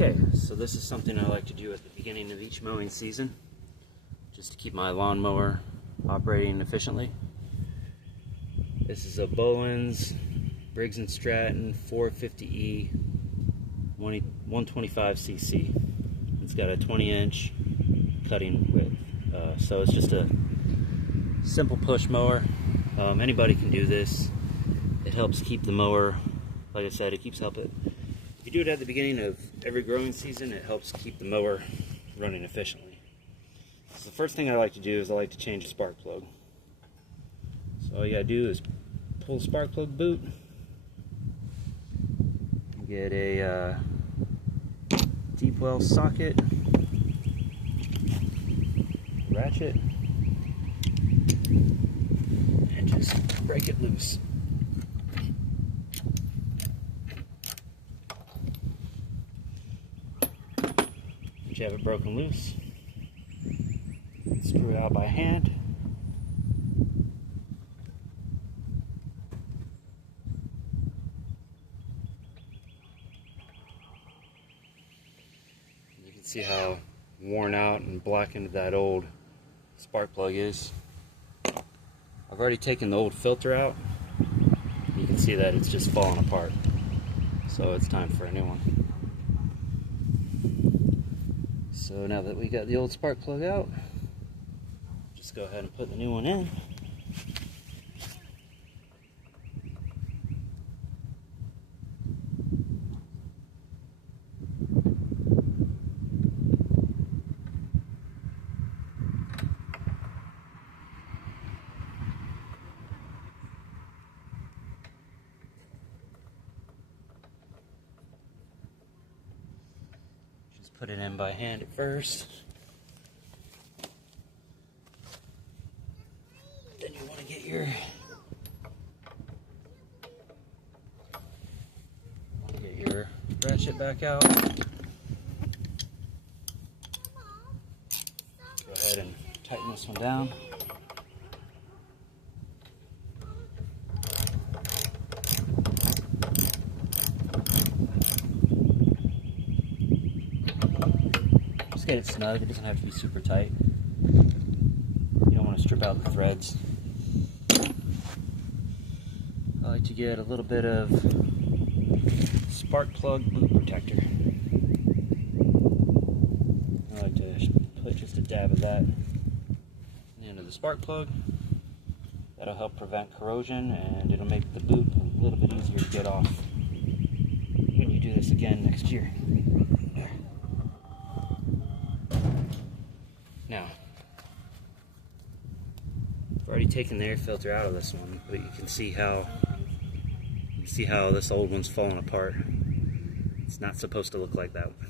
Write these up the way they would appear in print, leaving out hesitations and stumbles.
Okay, so this is something I like to do at the beginning of each mowing season, just to keep my lawnmower operating efficiently. This is a Bowen's Briggs and Stratton 450E 125cc. It's got a 20-inch cutting width, so it's just a simple push mower. Anybody can do this. It helps keep the mower, like I said, it keeps helping. If you do it at the beginning of every growing season, it helps keep the mower running efficiently. So the first thing I like to do is I like to change the spark plug. So all you gotta do is pull the spark plug boot, get a deep well socket, ratchet, and just break it loose. Once you have it broken loose, screw it out by hand. You can see how worn out and blackened that old spark plug is. I've already taken the old filter out. You can see that it's just falling apart. So it's time for a new one. So now that we got the old spark plug out, just go ahead and put the new one in. Put it in by hand at first. Then you want to get your ratchet back out. Go ahead and tighten this one down. Get it snug. It doesn't have to be super tight. You don't want to strip out the threads. I like to get a little bit of spark plug boot protector. I like to put just a dab of that in the end of the spark plug. That'll help prevent corrosion, and it'll make the boot a little bit easier to get off when you do this again next year. Now, I've already taken the air filter out of this one, but you can see how this old one's falling apart. It's not supposed to look like that one.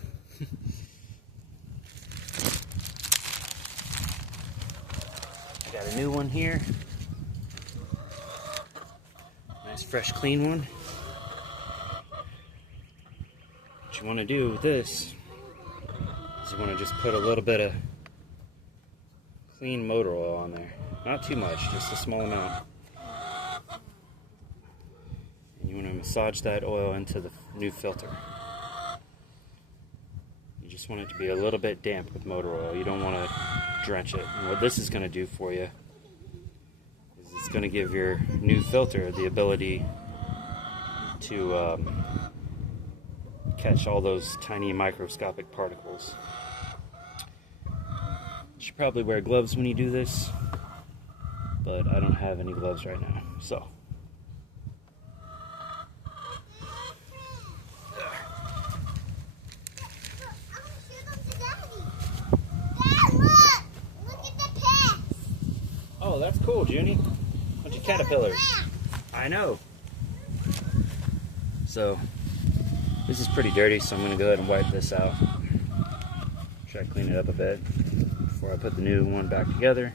I got a new one here. Nice fresh clean one. What you want to do with this is you want to just put a little bit of clean motor oil on there. Not too much, just a small amount. And you want to massage that oil into the new filter. You just want it to be a little bit damp with motor oil. You don't want to drench it. And what this is going to do for you is it's going to give your new filter the ability to catch all those tiny microscopic particles. You should probably wear gloves when you do this, but I don't have any gloves right now, so. Oh, that's cool, Junie. Bunch of caterpillars. I know. So, this is pretty dirty, so I'm going to go ahead and wipe this out. Try to clean it up a bit before I put the new one back together.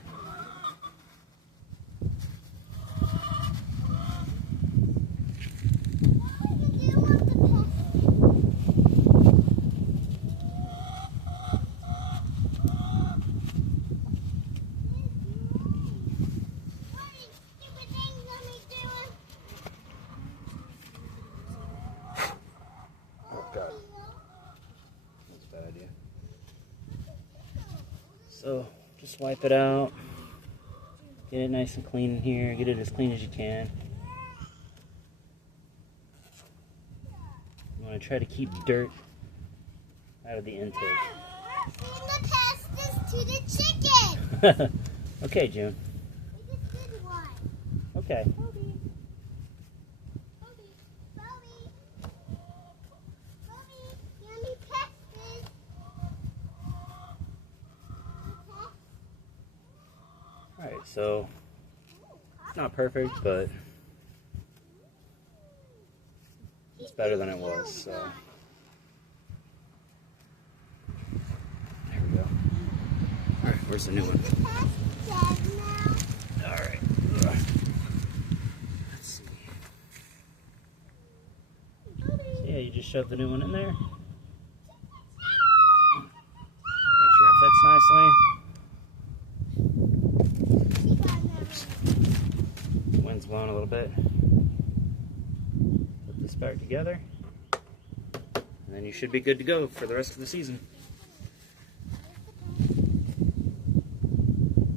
So just wipe it out. Get it nice and clean in here. Get it as clean as you can. You want to try to keep dirt out of the intake. I'm gonna pass this to the chicken. Okay, June. We just did one. Okay. Bobby. Bobby. Bobby. Bobby. Let me pass this. Alright, so it's not perfect, but it's better than it was, so there we go. Alright, where's the new one? Alright. Let's see. So yeah, you just shove the new one in there. Make sure it fits nicely. Oops. Wind's blowing a little bit. Put this back together. And then you should be good to go for the rest of the season.